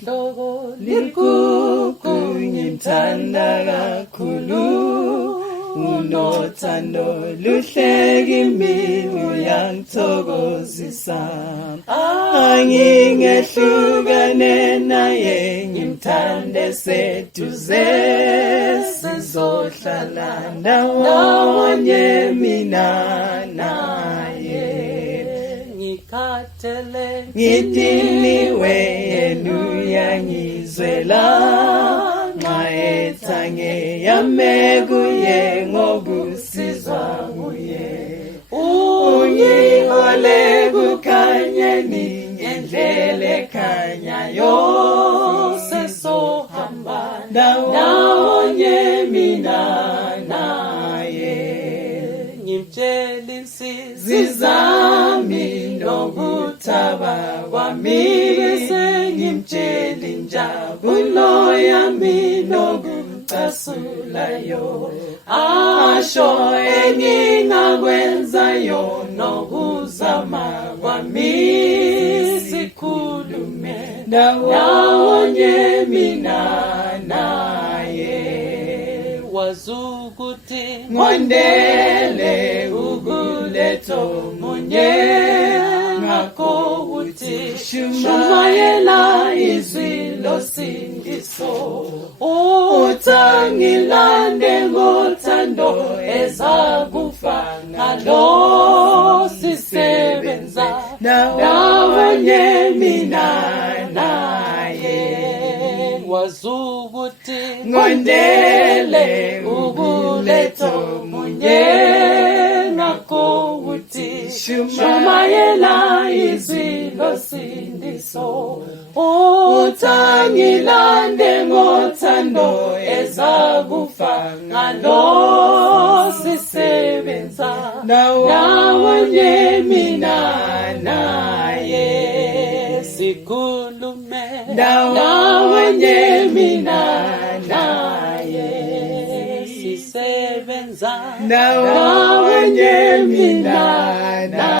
inhloko ligugu ngimthanda kakhulu unothando luhleki kimi uyangithokozisa angingehlukane naye ngimthande seduze sizohlala ndawonye mina naye ngikhathele ngidiniwe yena uyangizwela nxa ethange yame kuye ngokusizwa kuye ungihole kukhanyeni ngendlela ekhanyayo sizohamba ndawonye mina naye ngimtshela insizi zami nokuthaba kwami bese ngimtshela injabulo yami nokucasulayo asho engingakwenzayo nokuzama kwami sikhulume ndawonye mina naye wazukuthi ngondele ukuletho munye ngakho uthi shumayela izwi losindiso uthangilande ngothando ezakufa ngalo sisebenza ndawonye mina naye wazukuthi ngondele ukuletho munye ngakho uthi shumayela izwi losindiso uthangilande ngothando ezakufa ngalo sisebenza ndawonye mina naye sikhulume ndawonye mina naye sisebenza ndawonye mina naye.